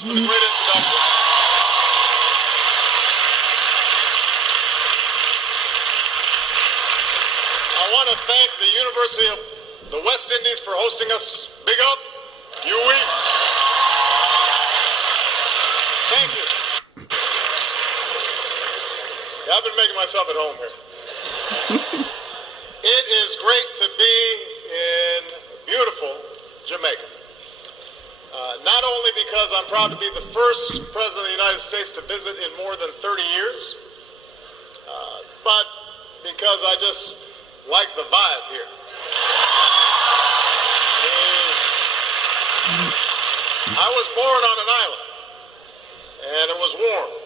for the great introduction. I want to thank the University of the West Indies for hosting us. Big up, UWI. Thank you. Yeah, I've been making myself at home here. It is great to be in beautiful Jamaica. Not only because I'm proud to be the first president of the United States to visit in more than 30 years, but because I just like the vibe here. I was born on an island, and it was warm,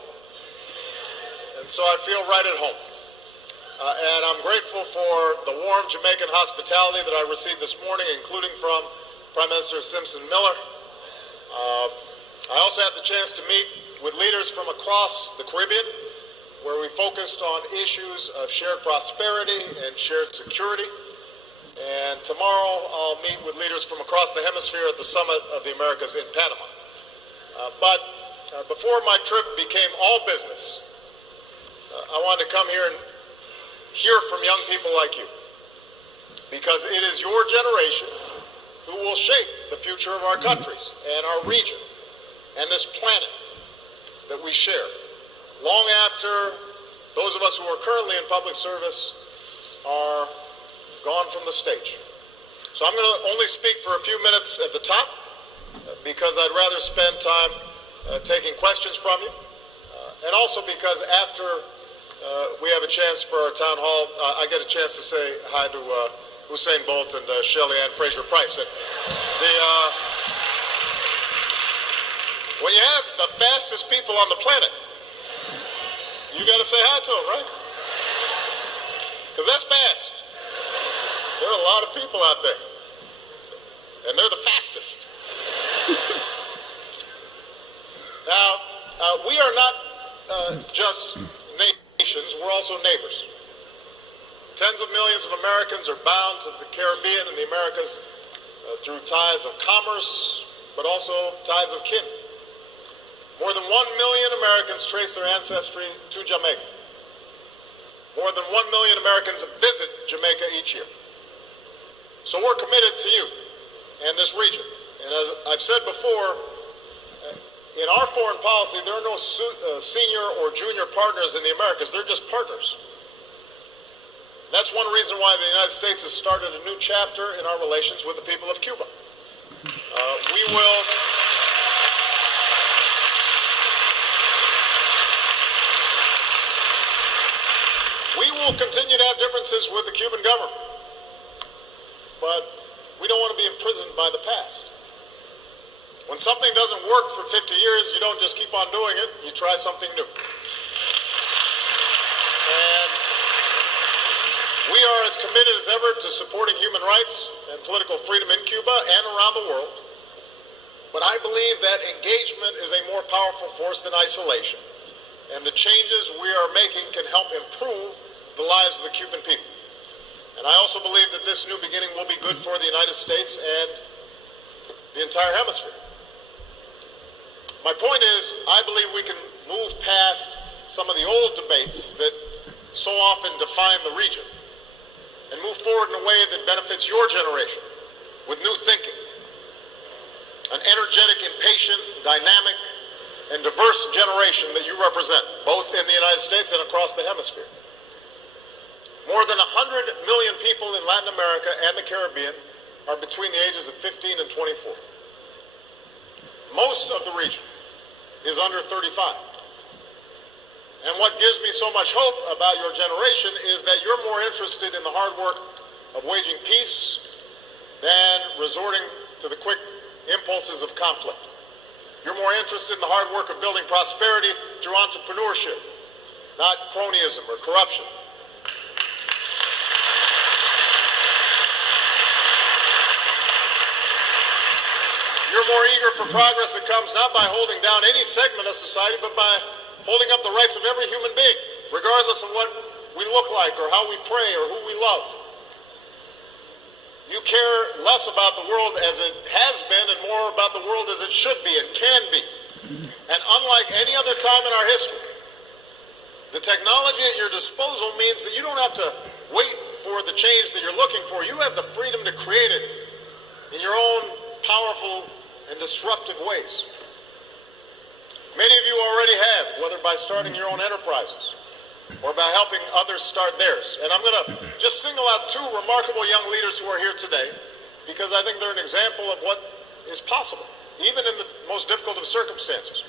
and so I feel right at home. And I'm grateful for the warm Jamaican hospitality that I received this morning, including from Prime Minister Simpson Miller. I also had the chance to meet with leaders from across the Caribbean, where we focused on issues of shared prosperity and shared security. And tomorrow I'll meet with leaders from across the hemisphere at the Summit of the Americas in Panama. But before my trip became all business, I wanted to come here and hear from young people like you, because it is your generation who will shape the future of our countries and our region and this planet that we share, long after those of us who are currently in public service are gone from the stage. So I'm going to only speak for a few minutes at the top, because I'd rather spend time taking questions from you, and also because after we have a chance for our town hall, I get a chance to say hi to Usain Bolt and Shelley Ann Fraser-Price. And when you have the fastest people on the planet, you got to say hi to them, right? Because that's fast. There are a lot of people out there, and they're the fastest. Now, we are not just nations, we're also neighbors. Tens of millions of Americans are bound to the Caribbean and the Americas through ties of commerce, but also ties of kin. More than 1 million Americans trace their ancestry to Jamaica. More than 1 million Americans visit Jamaica each year. So we're committed to you and this region. And as I've said before, in our foreign policy, there are no senior or junior partners in the Americas. They're just partners. That's one reason why the United States has started a new chapter in our relations with the people of Cuba. We will continue to have differences with the Cuban government, but we don't want to be imprisoned by the past. When something doesn't work for 50 years, you don't just keep on doing it, you try something new. And we are as committed as ever to supporting human rights and political freedom in Cuba and around the world. But I believe that engagement is a more powerful force than isolation. And the changes we are making can help improve the lives of the Cuban people. And I also believe that this new beginning will be good for the United States and the entire hemisphere. My point is, I believe we can move past some of the old debates that so often define the region and move forward in a way that benefits your generation with new thinking, an energetic, impatient, dynamic, and diverse generation that you represent, both in the United States and across the hemisphere. More than 100 million people in Latin America and the Caribbean are between the ages of 15 and 24. Most of the region is under 35. And what gives me so much hope about your generation is that you're more interested in the hard work of waging peace than resorting to the quick impulses of conflict. You're more interested in the hard work of building prosperity through entrepreneurship, not cronyism or corruption. You're more eager for progress that comes not by holding down any segment of society, but by holding up the rights of every human being, regardless of what we look like or how we pray or who we love. You care less about the world as it has been and more about the world as it should be and can be. And unlike any other time in our history, the technology at your disposal means that you don't have to wait for the change that you're looking for. You have the freedom to create it in your own powerful and disruptive ways. Many of you already have, whether by starting your own enterprises or by helping others start theirs. And I'm going to just single out two remarkable young leaders who are here today because I think they're an example of what is possible, even in the most difficult of circumstances.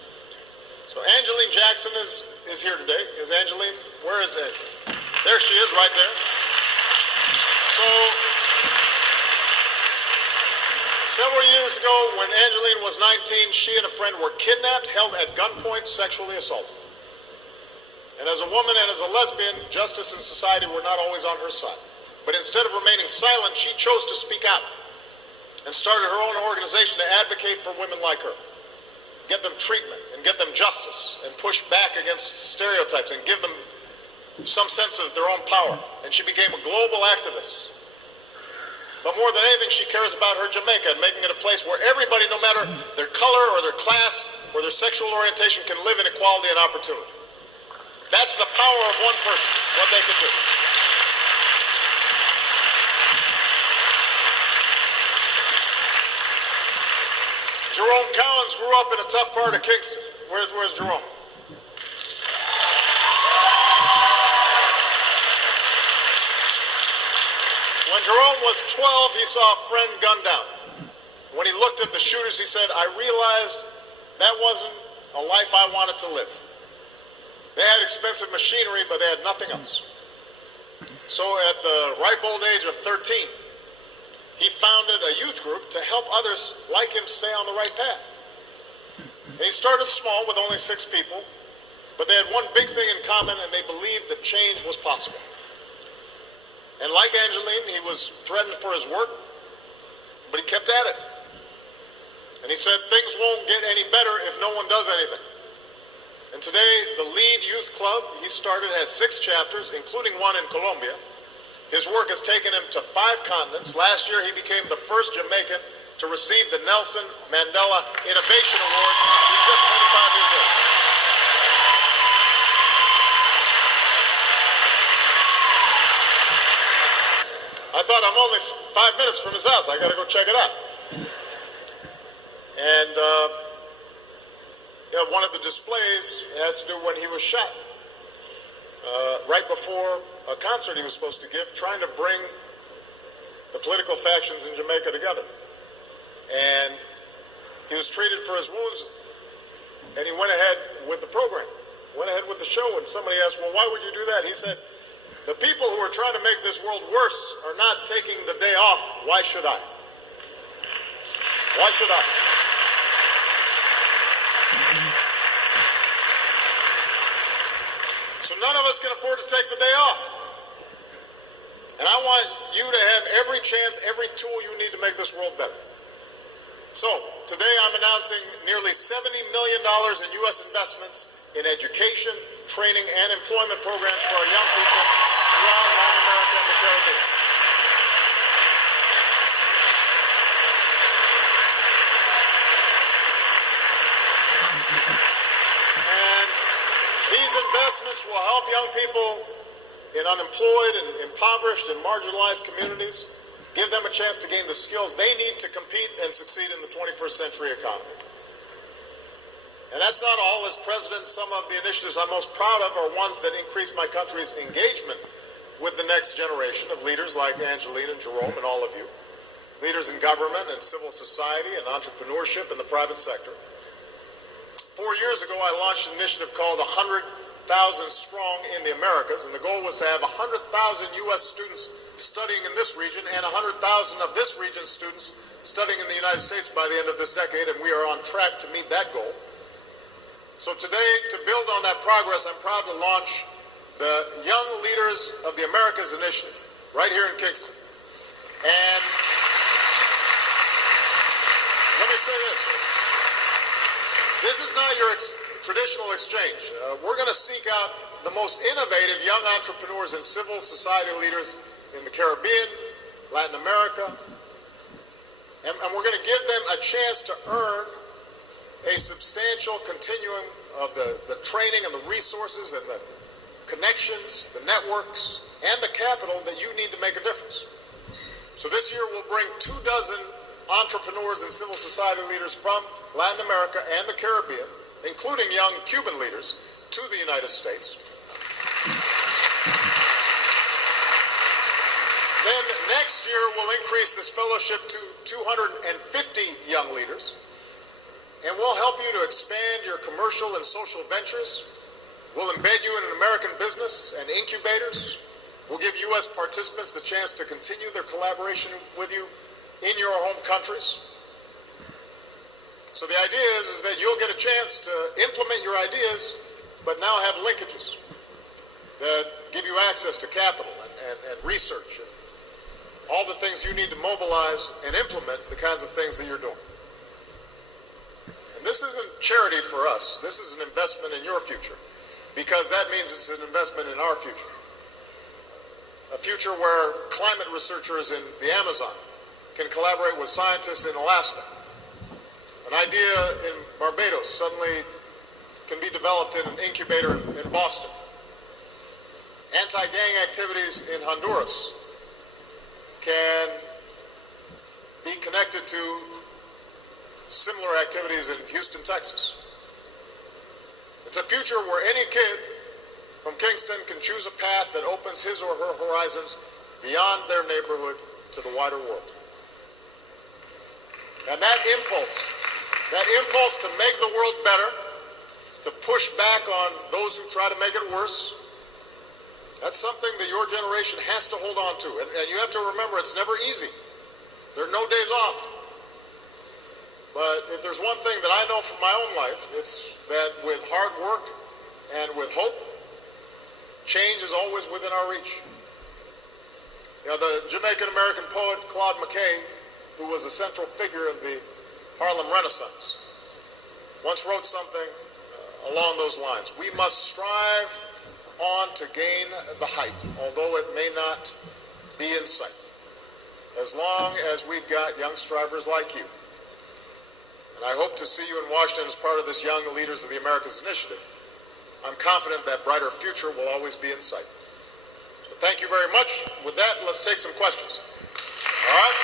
So Angeline Jackson is here today. Is Angeline? Where is Angeline? There she is, right there. So several years ago, when Angeline was 19, she and a friend were kidnapped, held at gunpoint, sexually assaulted. And as a woman and as a lesbian, justice and society were not always on her side. But instead of remaining silent, she chose to speak out and started her own organization to advocate for women like her, get them treatment and get them justice and push back against stereotypes and give them some sense of their own power. And she became a global activist. But more than anything, she cares about her Jamaica and making it a place where everybody, no matter their color or their class or their sexual orientation, can live in equality and opportunity. That's the power of one person, what they can do. Jerome Cowens grew up in a tough part of Kingston. Where's Jerome? When Jerome was 12, he saw a friend gunned down. When he looked at the shooters, he said, I realized that wasn't a life I wanted to live. They had expensive machinery, but they had nothing else. So at the ripe old age of 13, he founded a youth group to help others like him stay on the right path. And he started small with only 6 people, but they had one big thing in common, and they believed that change was possible. And like Angeline, he was threatened for his work, but he kept at it. And he said, things won't get any better if no one does anything. And today, the Lead Youth Club he started has 6 chapters, including one in Colombia. His work has taken him to 5 continents. Last year, he became the first Jamaican to receive the Nelson Mandela Innovation Award. He's just 25 years old. I thought I'm only 5 minutes from his house. I got to go check it out. And one of the displays has to do when he was shot. Right before a concert he was supposed to give, trying to bring the political factions in Jamaica together. And he was treated for his wounds, and he went ahead with the program, went ahead with the show. And somebody asked, well, why would you do that? He said, the people who are trying to make this world worse are not taking the day off. Why should I? Why should I? So none of us can afford to take the day off. And I want you to have every chance, every tool you need to make this world better. So today I'm announcing nearly $70 million in U.S. investments in education, training, and employment programs for our young people throughout Latin America and the Caribbean. And these investments will help young people in unemployed and impoverished and marginalized communities, give them a chance to gain the skills they need to compete and succeed in the 21st century economy. And that's not all. As president, some of the initiatives I'm most proud of are ones that increase my country's engagement with the next generation of leaders like Angeline and Jerome and all of you, leaders in government and civil society and entrepreneurship in the private sector. 4 years ago, I launched an initiative called 100,000 Strong in the Americas, and the goal was to have 100,000 U.S. students studying in this region and 100,000 of this region's students studying in the United States by the end of this decade, and we are on track to meet that goal. So today, to build on that progress, I'm proud to launch the Young Leaders of the Americas Initiative right here in Kingston. And let me say this. This is not your traditional exchange. We're going to seek out the most innovative young entrepreneurs and civil society leaders in the Caribbean, Latin America, and we're going to give them a chance to earn a substantial continuum of the training and the resources and the connections, the networks, and the capital that you need to make a difference. So this year we'll bring 24 entrepreneurs and civil society leaders from Latin America and the Caribbean, including young Cuban leaders, to the United States. Then next year we'll increase this fellowship to 250 young leaders, and we'll help you to expand your commercial and social ventures. We'll embed you in an American business and incubators. We'll give U.S. participants the chance to continue their collaboration with you in your home countries. So the idea is that you'll get a chance to implement your ideas, but now have linkages that give you access to capital and research and all the things you need to mobilize and implement the kinds of things that you're doing. And this isn't charity for us. This is an investment in your future, because that means it's an investment in our future. A future where climate researchers in the Amazon can collaborate with scientists in Alaska. An idea in Barbados suddenly can be developed in an incubator in Boston. Anti-gang activities in Honduras can be connected to similar activities in Houston, Texas. It's a future where any kid from Kingston can choose a path that opens his or her horizons beyond their neighborhood to the wider world. And that impulse to make the world better, to push back on those who try to make it worse, that's something that your generation has to hold on to. And you have to remember, it's never easy. There are no days off. But if there's one thing that I know from my own life, it's that with hard work and with hope, change is always within our reach. You know, the Jamaican-American poet Claude McKay, who was a central figure of the Harlem Renaissance, once wrote something along those lines. We must strive on to gain the height, although it may not be in sight, as long as we've got young strivers like you. And I hope to see you in Washington as part of this Young Leaders of the Americas initiative. I'm confident that brighter future will always be in sight. But thank you very much. With that, let's take some questions. All right?